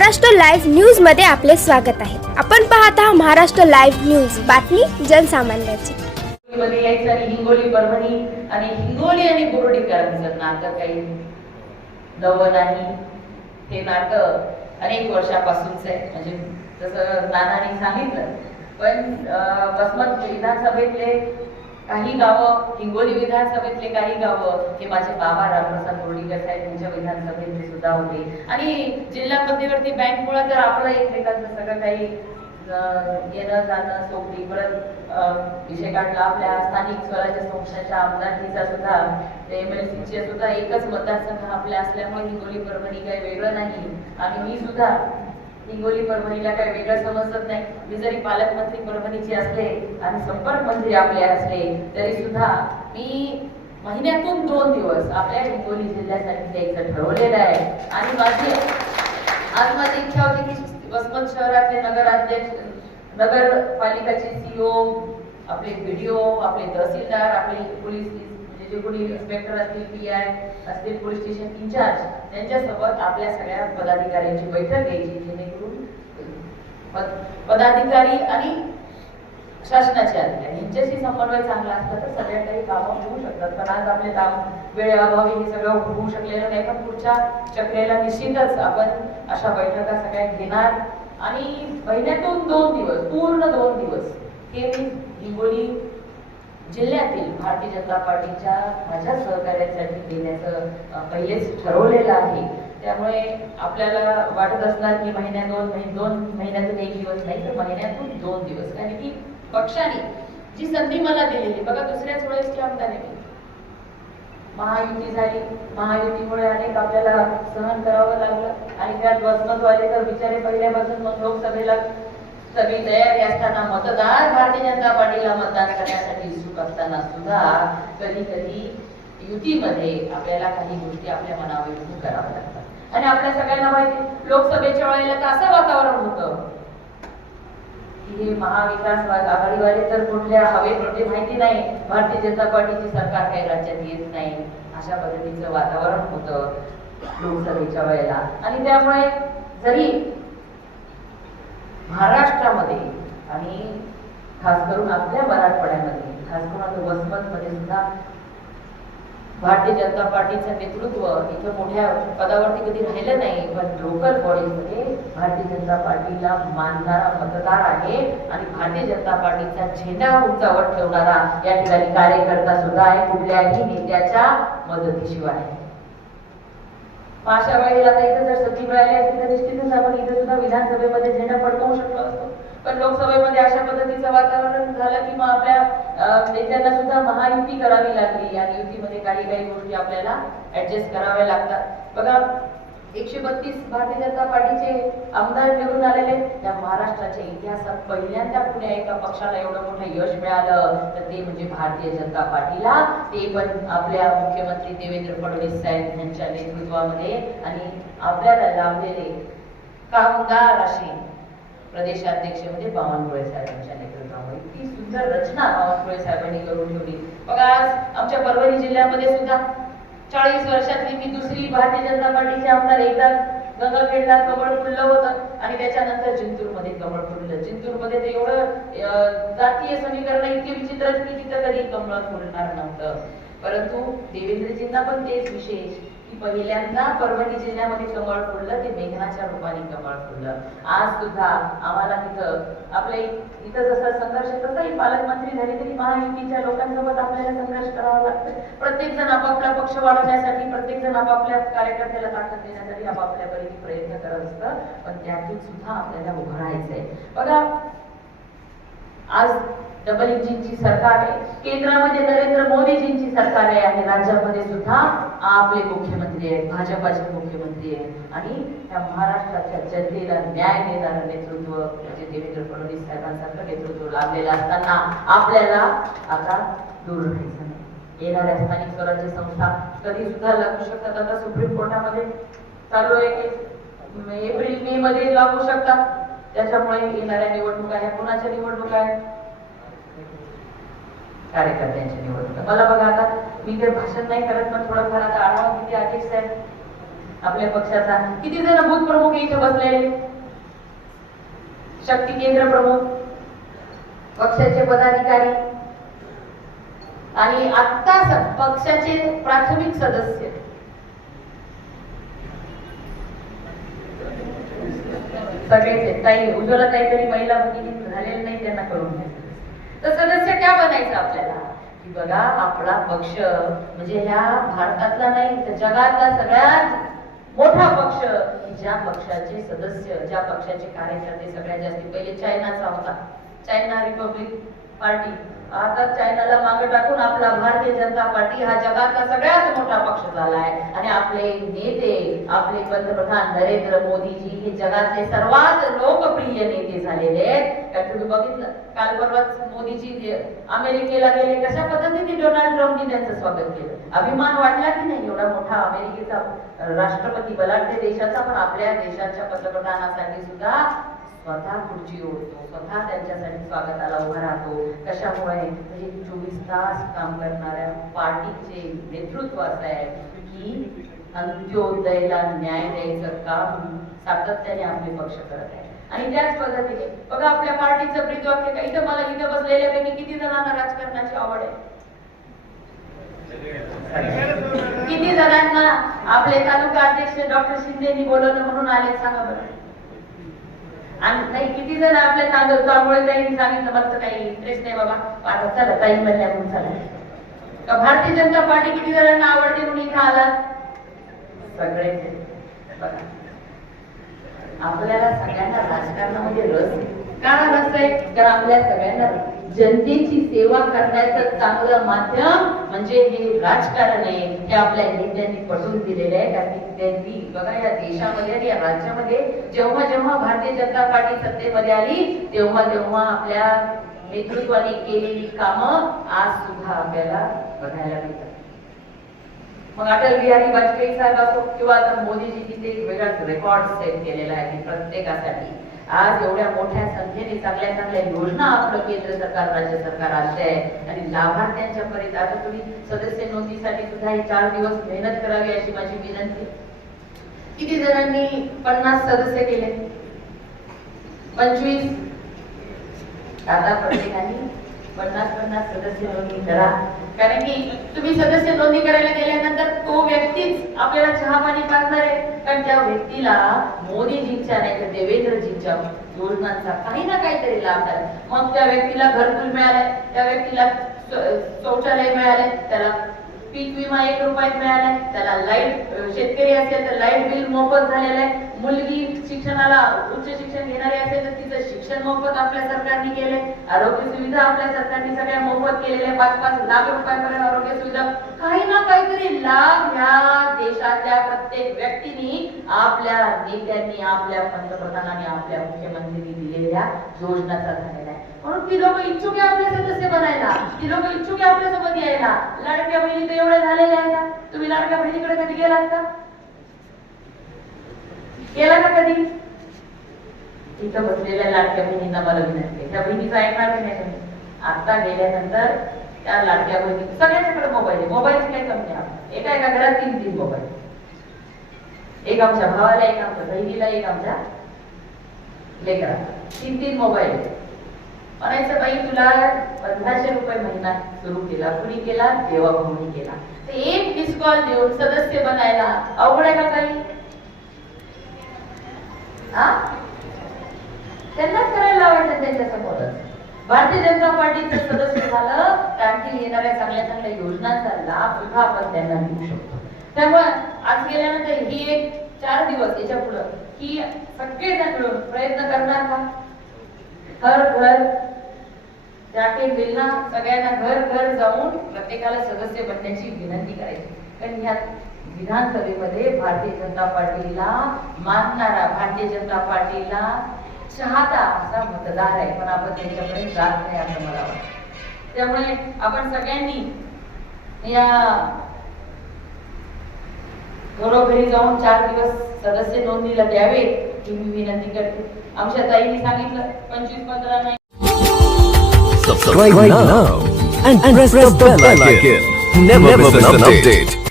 Maharashtra live न्यूजमध्ये आपले स्वागत आहे. आपण पाहत आहात महाराष्ट्र लाईव्ह न्यूज. बातमी जनसामान्याची. मध्ये यायचं आणि हिंगोली परभणी आणि हिंगोली आणि बोर्डीकरांचं नातं काही नवं नाही हे नातं अनेक वर्षापासूनच आहे. म्हणजे जसं नानाने सांगितलं. पण बसमत विधानसभेतले काही गावं हिंगोली विधानसभेतले काही गावं हे माझे बाबा रामप्रसाद बोर्डीकर साहेब यांच्या विधानसभेतले सुद्धा होते. आणि जिल्हा मध्यवर्ती बँकमुळे तर आपलं एकमेकांचं सगळं काही येणं जाणं सोपी परत विषय काढला आपल्या स्थानिक स्वराज्य संस्थांच्या आमदारकीचा सुद्धा एम एल सीचे सुद्धा एकच मतदारसंघ आपल्या असल्यामुळे हिंगोली परभणी काही वेगळं नाही. आणि मी सुद्धा हिंगोली परभणीला काही वेगळं समजत नाही. मी जरी पालकमंत्री परभणीचे असले आणि संपर्क मंत्री आपले असले तरी सुद्धा मी महिन्यातून दोन दिवस आपल्या हिंगोली जिल्ह्यासाठी द्यायचं ठरवलेलं आहे. आणि माझी आज माझी इच्छा होती की वसमत शहरातले नगराध्यक्ष नगरपालिकाचे सीओ आपले बीडीओ आपले तहसीलदार आपले पोलीस जे कोणी इन्स्पेक्टर असतील पी आय असतील पोलीस स्टेशन इन्चार्ज त्यांच्यासोबत आपल्या सगळ्या पदाधिकाऱ्यांची बैठक घ्यायची जेणेकरून पद- पदाधिकारी आणि शासनाचे अधिकारी यांच्याशी समन्वय चांगला असला तर सगळ्या काही कामं होऊ शकतात. पण आज आपले काम वेळेअभावी हे सगळं होऊ शकलेलं नाही पण पुढच्या चक्रेला निश्चितच आपण अशा बैठका सगळ्या घेणार. आणि महिन्यातून दोन दिवस पूर्ण दोन दिवस हे मी हिंगोली जिल्ह्यातील भारतीय जनता पार्टीच्या माझ्या सहकार्यासाठी देण्याचं पहिलेच ठरवलेलं आहे. त्यामुळे आपल्याला वाटत असणार की महिन्या दोन महिने दोन महिन्यातून एक दिवस नाही तर महिन्यातून दोन दिवस. कारण की पक्षाने जी संधी मला दिलेली बघा दुसऱ्याच वेळेसची आमदार आहे महायुती झाली. महायुतीमुळे अनेक आपल्याला सहन करावं लागलं. आणि त्यात बसमतवाले तर बिचारे पहिल्यापासून मग लोकसभेला सगळी तयारी असताना मतदार भारतीय जनता पार्टीला मतदान करण्यासाठी इच्छुक असताना सुद्धा कधी कधी युतीमध्ये आपल्याला काही गोष्टी आपल्या मनाविरुद्ध कराव्या लागतात. आणि आपल्या सगळ्यांना माहिती लोकसभेच्या वेळेला तर असं वातावरण होतं की हे महाविकास आघाडीवाले तर कुठल्या हवेत होते माहिती नाही. भारतीय जनता पार्टीचे सरकार काही राज्यात येत नाही. अशा पद्धतीचं वातावरण होतं लोकसभेच्या वेळेला. आणि त्यामुळे जरी महाराष्ट्रामध्ये आणि खास करून आपल्या मराठवाड्यामध्ये खास करून आता वसमतमध्ये सुद्धा भारतीय जनता पार्टीचं नेतृत्व इथं मोठ्या पदावरती कधी राहिलं नाही पण लोकल बॉडीमध्ये भारतीय जनता पार्टीला मानणारा मतदार आहे आणि भारतीय जनता पार्टीचा झेंडा उंचावर ठेवणारा या ठिकाणी कार्यकर्ता सुद्धा आहे. कुठल्याही नेत्याच्या मदतीशिवाय. मग अशा वेळेला आता इथं जर संधी मिळाली असती तर निश्चितच आपण इथे सुद्धा विधानसभेमध्ये झेंडा फडकवू शकलो असतो. पण लोकसभेमध्ये अशा पद्धतीचं वातावरण झालं की मग आपल्या नेत्यांना सुद्धा महायुती करावी लागली. आणि युतीमध्ये काही काही गोष्टी आपल्याला ऍडजस्ट कराव्या लागतात. बघा एकशे बत्तीस भारतीय जनता पार्टीचे आमदार निवडून आलेले त्या महाराष्ट्राच्या इतिहासात पहिल्यांदा कुण्या एका पक्षाला एवढं मोठं यश मिळालं. तर ते म्हणजे भारतीय जनता पार्टीला. ते पण आपल्या मुख्यमंत्री देवेंद्र फडणवीस साहेब यांच्या नेतृत्वामध्ये आणि आपल्याला लाभलेले कामगार असे प्रदेशाध्यक्ष म्हणजे बावनकुळे साहेबांच्या नेतृत्वामध्ये. ती सुंदर रचना बावनकुळे साहेबांनी करून ठेवली. बघा आज आमच्या परभणी जिल्ह्यामध्ये सुद्धा चाळीस वर्षातली मी दुसरी भारतीय जनता पार्टीचे आमदार एकदा गंगाखेडला कमळ फुललं होतं आणि त्याच्यानंतर जिंतूरमध्ये कमळ फुललं. जिंतूरमध्ये ते एवढं जातीय समीकरण इतके विचित्र की तिथं कधी कमळ फुलणार नव्हतं. परंतु देवेंद्रजींना पण तेच विशेष की पहिल्यांदा परभणी जिल्ह्यामध्ये कमळ फुललं ते मेघनाच्या रूपाने कमळ फुललं. आज सुद्धा आम्हाला तिथं आपल्या इथं जसा संघर्ष तसाही पालकमंत्री झाले तरी महायुतीच्या लोकांसोबत आपल्याला संघर्ष करावा लागतो. प्रत्येक जण आपापला पक्ष वाढवण्यासाठी प्रत्येक जण आपापल्या कार्यकर्त्याला ताकद देण्यासाठी आपापल्या परीने प्रयत्न करत असतं. पण त्यातून सुद्धा आपल्याला उभं राहायचंय. बघा आज डबल इंजिनची सरकार आहे. केंद्रामध्ये नरेंद्र मोदीजींची सरकार आहे आणि राज्यामध्ये सुद्धा आपले मुख्यमंत्री आहेत भाजपाचे मुख्यमंत्री आहेत. आणि त्या महाराष्ट्राच्या जनतेला न्याय देणारं नेतृत्व म्हणजे देवेंद्र फडणवीस साहेबांसारखं नेतृत्व लाभलेलं असताना आपल्याला आता दूर राहायचं नाही. येणाऱ्या स्थानिक स्वराज्य संस्था कधी सुद्धा लागू शकतात. आता सुप्रीम कोर्टामध्ये चालू आहे की एप्रिल मे मध्ये लागू शकतात. त्याच्यामुळे येणाऱ्या निवडणुका ह्या कुणाच्या निवडणुका आहेत? कार्यकर्त्यांच्या निवडणुका. मला बघा आता मी काही भाषण नाही करत पण थोडंफार आता आढावा किती अध्यक्ष साहेब आपल्या पक्षाचा. किती जण बूथ प्रमुख इथे बसलेले? शक्ती केंद्र प्रमुख पक्षाचे पदाधिकारी. आणि आता पक्षाचे प्राथमिक सदस्य. सगळेच ताई काही उज्ज्वला काहीतरी महिला भगिनी झालेल्या नाही त्यांना करून घ्यायचं तर सदस्य क्या बनायचं आपल्याला? की बघा आपला पक्ष म्हणजे ह्या भारतातला नाही तर जगातला सगळ्यात मोठा पक्ष की ज्या पक्षाचे सदस्य ज्या पक्षाचे कार्यकर्ते सगळ्यात जास्ती पहिले चायनाचा होता. China republic party. आता चायनाला मागे टाकून आपला भारतीय जनता पार्टी हा जगातला सगळ्यात मोठा पक्ष झालाय. आणि आपले नेते आपले पंतप्रधान नरेंद्र मोदीजी हे जगातले सर्वात लोकप्रिय नेते झालेले आहेत. तुम्ही बघितलं काल परवाच मोदीजी अमेरिकेला गेले. कशा पद्धतीने डोनाल्ड ट्रम्पनी त्यांचं स्वागत केलं? अभिमान वाटला की नाही? एवढा मोठा अमेरिकेचा राष्ट्रपती बलाढ्य देशाचा पण आपल्या देशाच्या पंतप्रधानासाठी सुद्धा स्वतः खुर्ची ओढतो स्वतः त्यांच्यासाठी स्वागताला उभा राहतो. कशामुळे? म्हणजे चोवीस तास काम करणाऱ्या पार्टीचे नेतृत्व असं आहे की अंत्योदयला न्याय द्यायचं काम सातत्याने आपले पक्ष करत आहे. आणि त्याच पद्धतीने बघा आपल्या पार्टीचं ब्रीदवाक्य का? इथं मला इथं बसलेल्यापैकी किती जणांना राजकारणाची आवड आहे? किती जणांना आपले तालुका अध्यक्ष डॉक्टर शिंदेनी बोलवलं म्हणून आले सांगा बरं. आणि नाही किती जण आपल्या तांदूळ त्यामुळे त्यांनी सांगितलं मला काही इंटरेस्ट नाही बाबा. आता चला ताई म्हणल्या म्हणून चला. भारतीय जनता पार्टी किती जणांना आवडते म्हणून इथं आलात? सगळे बघा. आपल्याला सगळ्यांना राजकारणामध्ये रस आहे. कारण रस आहे तर आपल्या सगळ्यांना जनतेची सेवा करण्याचं चांगलं माध्यम म्हणजे हे राजकारण आहे. हे आपल्या नेत्यांनी पटवून दिलेलं आहे. कारण त्यांनी बघा या देशामध्ये आणि या राज्यामध्ये जेव्हा जेव्हा भारतीय जनता पार्टी सत्तेमध्ये आली तेव्हा तेव्हा आपल्या नेतृत्वाने केलेली कामं आज सुद्धा आपल्याला बघायला मिळतात. मग अटल बिहारी वाजपेयी साहेब असो किंवा आता मोदीजी तिथे एक वेगळाच रेकॉर्ड सेट केलेला आहे प्रत्येकासाठी. आज एवढ्या मोठ्या संख्येने चांगल्या चांगल्या योजना आपलं केंद्र सरकार राज्य सरकार आणते आणि लाभार्थ्यांच्या पर्यंत आता तुम्ही सदस्य नोंदीसाठी सुद्धा हे चार दिवस मेहनत करावी अशी माझी विनंती. किती जणांनी पन्नास सदस्य केले? पंचवीस? आता प्रत्येकाने पन्नास पन्नास सदस्य नोंदणी करा. कारण की तुम्ही सदस्य नोंदणी करायला गेल्यानंतर तो व्यक्तीच आपल्याला चहा पाणी पाजणार आहे. कारण त्या व्यक्तीला मोदीजींच्या नाही तर देवेंद्रजींच्या योजनांचा काही ना काहीतरी लाभ झाला. मग त्या व्यक्तीला घरकुल मिळालंय त्या व्यक्तीला शौचालय मिळालंय त्याला पीक विमा एक रुपयात मिळालाय त्याला लाइट शेतकरी असेल तर लाइट बिल मोफत झालेलं आहे. मुलगी शिक्षणाला उच्च शिक्षण घेणारी असेल तर तिचं शिक्षण मोफत आपल्या सरकारने केले आरोग्य सुविधा आपल्या सरकारने सगळ्या मोफत केलेल्या पाच पाच लाख रुपयापर्यंत आरोग्य सुविधा. काही ना काहीतरी लाभ ह्या देशातल्या प्रत्येक व्यक्तीने आपल्या नेत्यांनी आपल्या पंतप्रधानांनी आपल्या मुख्यमंत्र्यांनी दिलेल्या योजनाचा झालेला आहे. म्हणून ती लोक इच्छुक आहे आपले सदस्य बनायला. ती लोक इच्छुक आहे आपल्यासोबत यायला. लाडक्या बहिणी तर एवढ्या झालेल्या आहेत तुम्ही लाडक्या बहिणीकडे कधी गेलात का? केला का कधी? इथं बसलेल्या लाडक्या बहिणींना मला विनंती त्या बहिणीचा ऐकणार की नाही तुम्ही. आता गेल्यानंतर त्या लाडक्या बहिणी सगळ्यांच्याकडे मोबाईल आहे. मोबाईलची काही कमी एका एका घरात तीन तीन मोबाईल एक आमच्या भावाला एक आमच्या बहिणीला एक आमच्या लेकरा तीन तीन मोबाईल म्हणायचं बाई तुला पंधराशे रुपये महिना सुरू केला. कुणी केला? देवा भाऊनी केला. ते एक मिस कॉल देऊन सदस्य बनायला अवघड आहे का काही? त्यांनाच करायला आवडतं त्यांच्या भारतीय जनता पार्टीचं सदस्य झालं आणखी येणाऱ्या चांगल्या चांगल्या योजनांचा लाभ सुद्धा आपण त्यांना देऊ शकतो. त्यामुळे आज गेल्यानंतर ही एक चार दिवस याच्या पुढं ही सगळेजण मिळून प्रयत्न करणार का? हर घर. जाके मिलना सगळ्यांना घर घर जाऊन प्रत्येकाला सदस्य बनण्याची विनंती करायची. कारण ह्या विधानसभेमध्ये भारतीय जनता पार्टीला मानणारा भारतीय जनता पार्टीला चाहता असा मतदार आहे पण आपण त्यांच्याकडे जात नाही असं मला वाटतं त्यामुळे आपण सगळ्यांनी या घरोघरी जाऊन चार दिवस सदस्य नोंदणीला द्यावे ही मी विनंती करते आमच्या ताईंनी सांगितलं पंचवीस पंधरा नाही Subscribe now and, press, the bell icon. Never, miss an update.